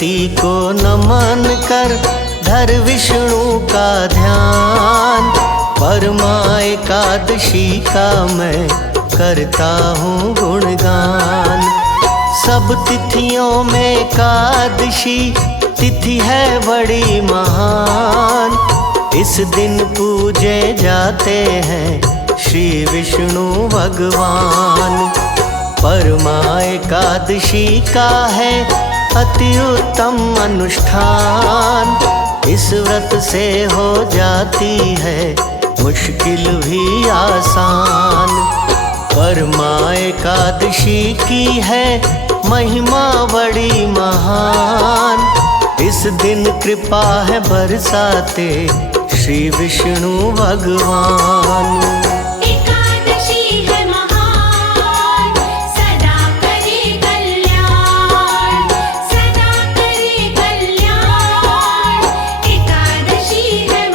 सरस्वती को नमन कर धर विष्णु का ध्यान। परमा एकादशी का मैं करता हूँ गुणगान। सब तिथियों में एकादशी तिथि है बड़ी महान। इस दिन पूजे जाते हैं श्री विष्णु भगवान। परमा एकादशी का है अति उत्तम अनुष्ठान। इस व्रत से हो जाती है मुश्किल भी आसान। परमा एकादशी की है महिमा बड़ी महान। इस दिन कृपा है बरसाते श्री विष्णु भगवान। एकादशी है महान, सदा करे कल्याण, सदा करे कल्याण। एकादशी है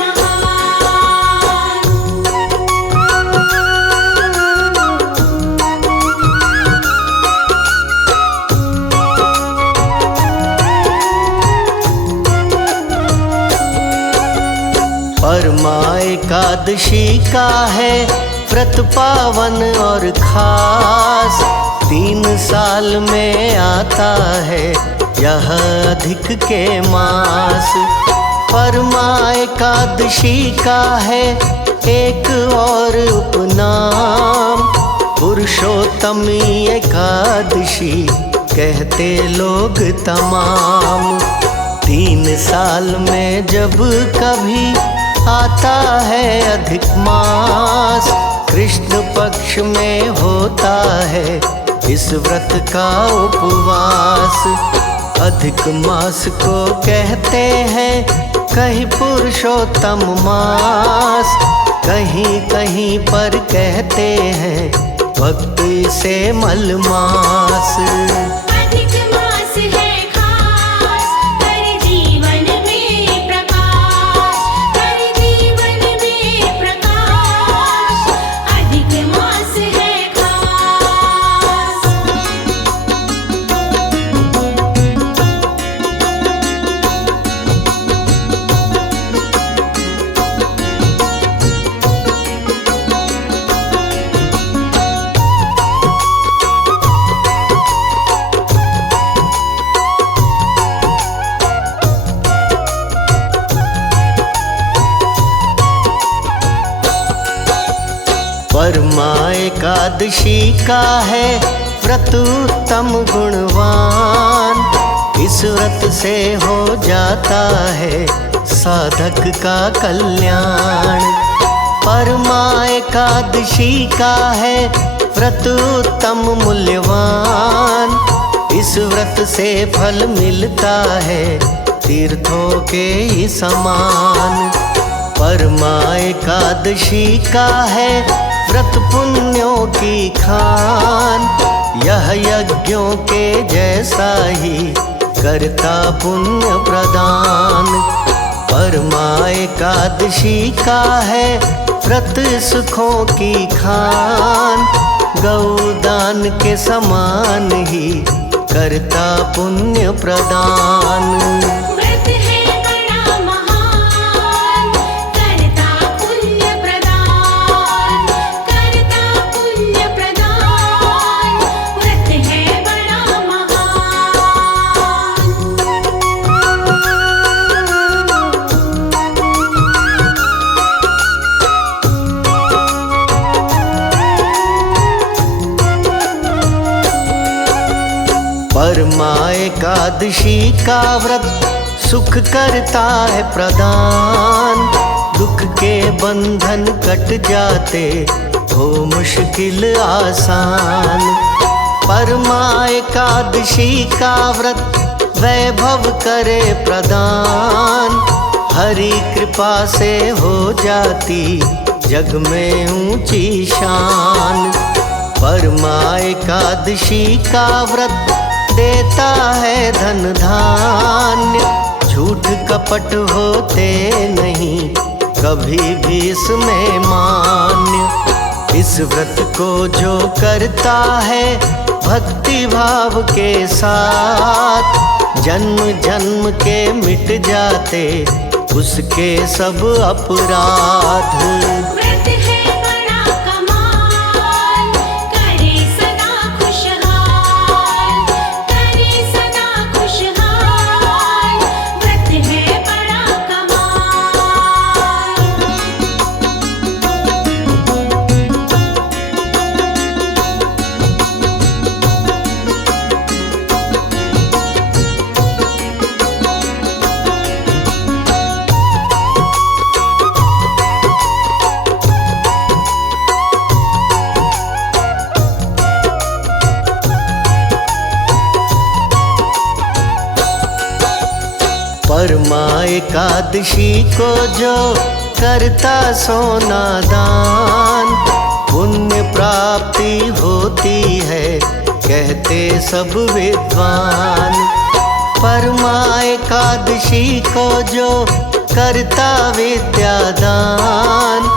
परमा एकादशी का है व्रत पावन और खास। 3 साल में आता है यह अधिक के मास। परमा एकादशी का है एक और उपनाम। पुरुषोत्तमी एकादशी कहते लोग तमाम। 3 साल में जब कभी आता है अधिक मास, कृष्ण पक्ष में होता है इस व्रत का उपवास। अधिक मास को कहते हैं कहीं पुरुषोत्तम मास। कहीं कहीं पर कहते हैं भक्त इसे मलमास। अधिक मास है खास, कर जीवन में प्रकाश, कर जीवन में प्रकाश। अधिक मास है खास। परमा एकादशी का है व्रत उत्तम गुणवान। इस व्रत से हो जाता है साधक का कल्याण। परमा एकादशी का है व्रत उत्तम मूल्यवान। इस व्रत से फल मिलता है तीर्थों के ही समान। परमा एकादशी का है व्रत पुण्यों की खान। यह यज्ञों के जैसा ही करता पुण्य प्रदान। परमा एकादशी का है व्रत सुखों की खान। गौदान के समान ही करता पुण्य प्रदान। व्रत है बड़ा महान, करता पुण्य प्रदान, करता पुण्य प्रदान। व्रत है बड़ा महान। परमा एकादशी का व्रत सुख करता है प्रदान। दुख के बंधन कट जाते हो मुश्किल आसान। परमा एकादशी का व्रत वैभव करे प्रदान। हरि कृपा से हो जाती जग में ऊंची शान। परमा एकादशी का व्रत देता है धन धान्य। झूठ कपट होते नहीं कभी भी इसमें मान्य। इस व्रत को जो करता है भक्ति भाव के साथ जन्म जन्म के मिट जाते उसके सब अपराध। व्रत है बड़ा कमाल, करे सदा खुशहाल, करे सदा खुशहाल, व्रत है बड़ा कमाल। परमा एकादशी को जो करता सोना दान, पुण्य प्राप्ति होती है कहते सब विद्वान। परमा एकादशी को जो करता विद्यादान,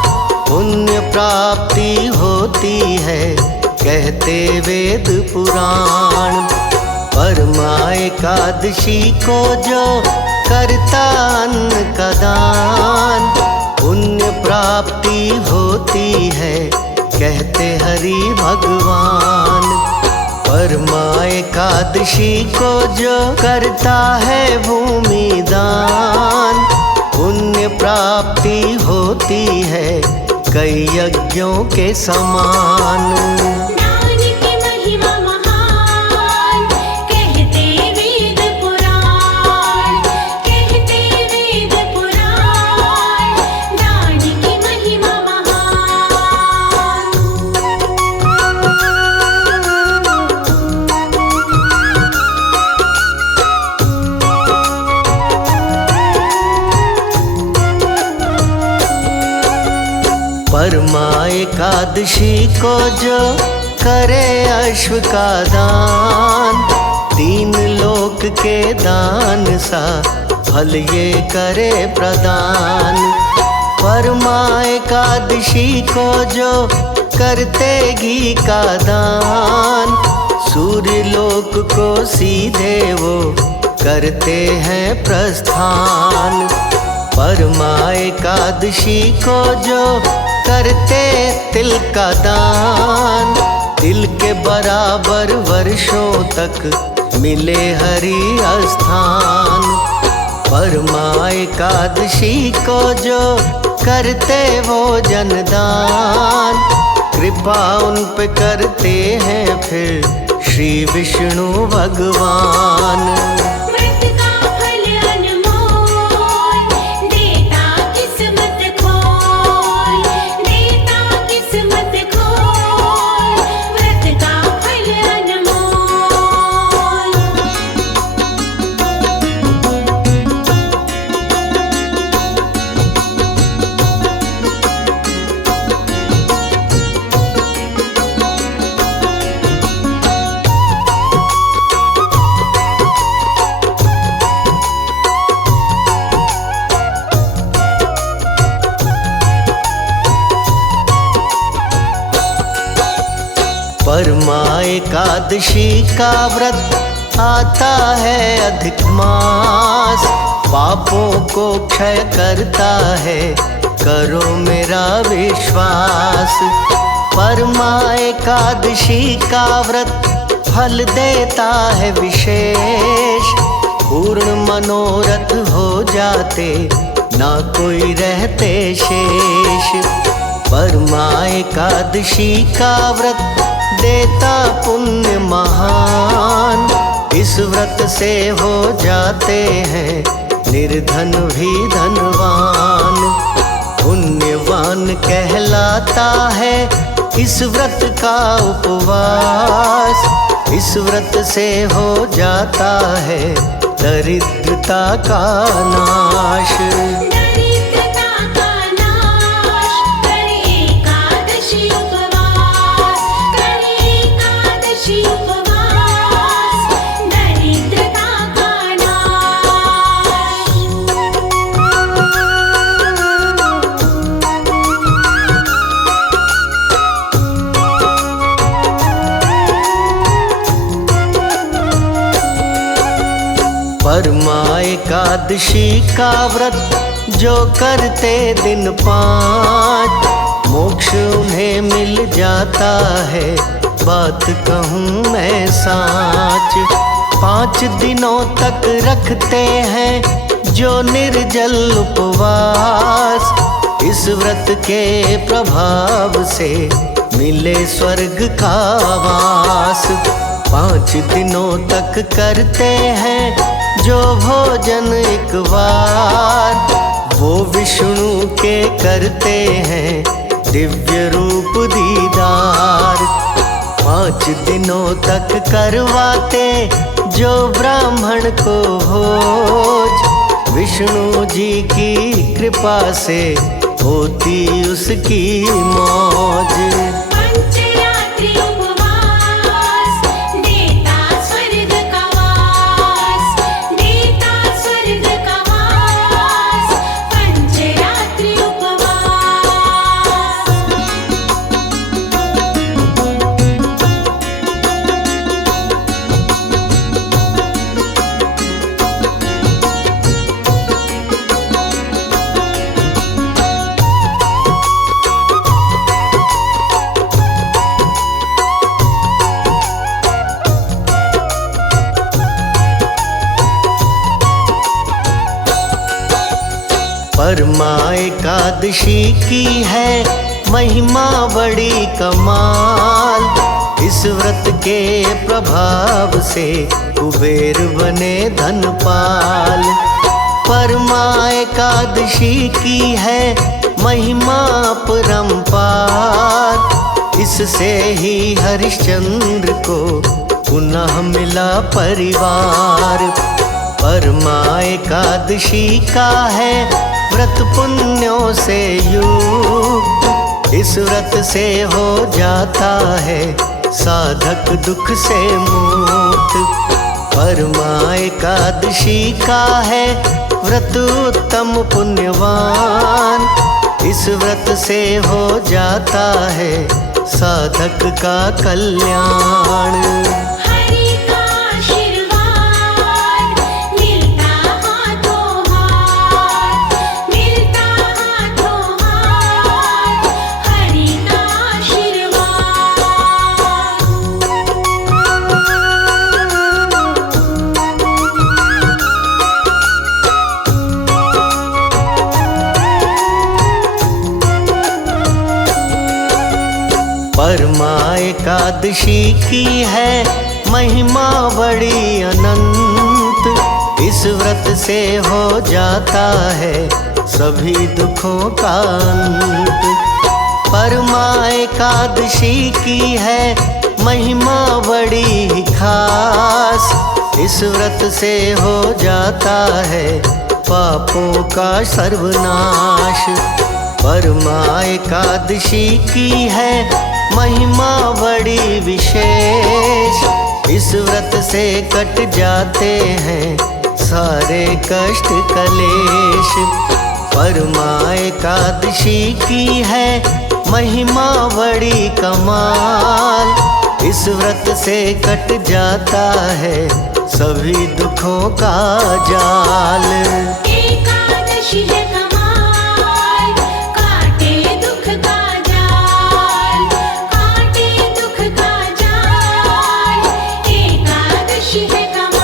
पुण्य प्राप्ति होती है कहते वेद पुराण। परमा एकादशी को जो करता अन्न का दान, पुण्य प्राप्ति होती है कहते हरि भगवान। परमा एकादशी को जो करता है भूमि दान, पुण्य प्राप्ति होती है कई यज्ञों के समान। दान की महिमा महान, कहते वेद पुराण, कहते वेद पुराण, दान की महिमा परमा एकादशी को जो करे अश्व का दान, तीन लोक के दान सा फल ये करे प्रदान। परमा एकादशी को जो करते घी का दान, सूर्य लोक को सीधे वो करते हैं प्रस्थान। परमा एकादशी को जो करते तिल का दान, तिल के बराबर वर्षों तक मिले हरि स्थान। परमा एकादशी को जो करते वो जनदान, कृपा उन पे करते हैं फिर श्री विष्णु भगवान। व्रत का फल अनमोल, देता किस्मत खोल, देता किस्मत खोल, व्रत का फल अनमोल। परमा एकादशी का व्रत आता है अधिक मास, पापों को क्षय करता है करो मेरा विश्वास। परमा एकादशी का व्रत फल देता है विशेष, पूर्ण मनोरथ हो जाते ना कोई रहते शेष। परमा एकादशी का व्रत देता पुण्य महान, इस व्रत से हो जाते हैं निर्धन भी धनवान। पुण्यवान कहलाता है इस व्रत का उपवास, इस व्रत से हो जाता है दरिद्रता का नाश। दरिद्रता का नाश करे एकादशी उपवास, करे एकादशी उपवास, दरिद्रता का नाश। एकादशी का व्रत जो करते दिन 5, मोक्ष उन्हें मिल जाता है, बात कहूँ मैं साच। 5 दिनों तक रखते हैं जो निर्जल उपवास, इस व्रत के प्रभाव से मिले स्वर्ग का वास। 5 दिनों तक करते हैं जो भोजन एक बार, वो विष्णु के करते हैं दिव्य रूप दीदार। 5 दिनों तक करवाते जो ब्राह्मण को भोज, विष्णु जी की कृपा से होती उसकी मौज। पंचरात्रि उपवास देता स्वर्ग का वास, देता स्वर्ग का वास, पंचरात्रि उपवास। परमा एकादशी की है महिमा बड़ी कमाल, इस व्रत के प्रभाव से कुबेर बने धनपाल। परमा एकादशी की है महिमा परम्पार, इससे ही हरिश्चंद्र को पुनः मिला परिवार। परमा एकादशी का है व्रत पुण्यों से युक्त, इस व्रत से हो जाता है साधक दुख से मुक्त। परमा एकादशी का है व्रत उत्तम पुण्यवान, इस व्रत से हो जाता है साधक का कल्याण। हरि का आशीर्वाद मिलता हाथों हाथ, मिलता हाथों हाथ, हरि का आशीर्वाद। परमा एकादशी की है महिमा बड़ी अनंत, इस व्रत से हो जाता है सभी दुखों का अंत। परमा एकादशी की है महिमा बड़ी खास, इस व्रत से हो जाता है पापों का सर्वनाश। परमा एकादशी की है महिमा बड़ी विशेष, इस व्रत से कट जाते हैं सारे कष्ट कलेश। परमा एकादशी की है महिमा बड़ी कमाल, इस व्रत से कट जाता है सभी दुखों का जाल। एकादशी है कमाल, काटे दुख का जाल, काटे दुख का जाल, एकादशी है कमाल।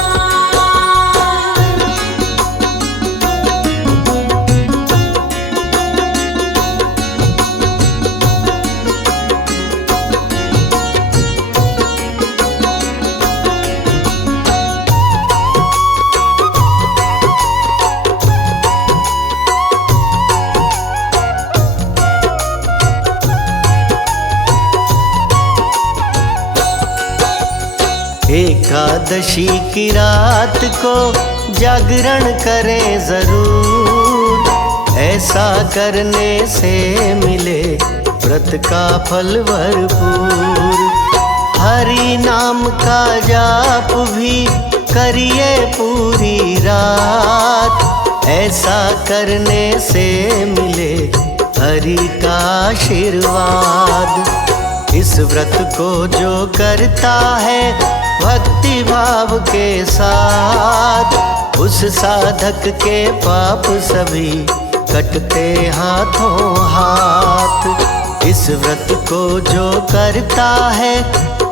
एकादशी की रात को जागरण करें जरूर, ऐसा करने से मिले व्रत का फल भरपूर। हरि नाम का जाप भी करिए पूरी रात, ऐसा करने से मिले हरि का आशीर्वाद। इस व्रत को जो करता है भक्ति भाव के साथ, उस साधक के पाप सभी कटते हाथों हाथ। इस व्रत को जो करता है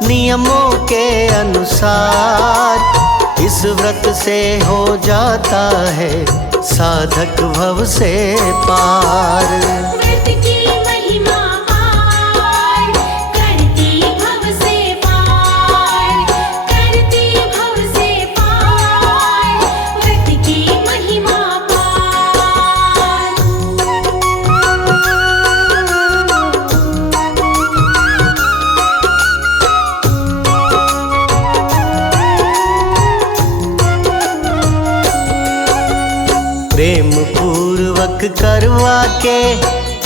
नियमों के अनुसार, इस व्रत से हो जाता है साधक भव से पार। व्रत की महिमा पार करती भव से पार, करती भव से पार, व्रत की महिमा प्रेम पूर्वक करवा के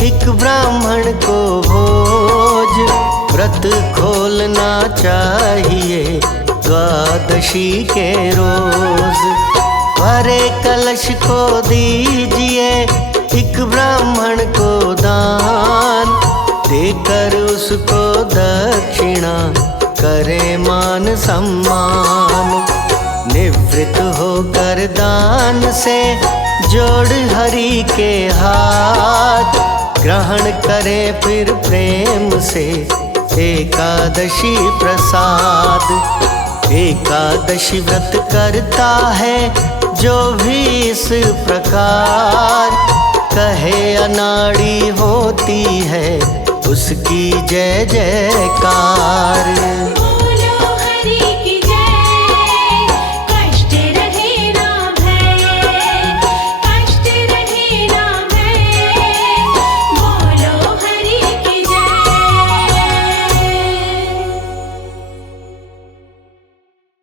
एक ब्राह्मण को भोज, व्रत खोलना चाहिए द्वादशी के रोज। भरे कलश को दीजिए एक ब्राह्मण को दान, देकर उसको दक्षिणा करे मान सम्मान। निवृत्त होकर दान से जोड़ हरि के हाथ, ग्रहण करे फिर प्रेम से एकादशी प्रसाद। एकादशी व्रत करता है जो भी इस प्रकार, कहे अनाड़ी होती है उसकी जय जयकार।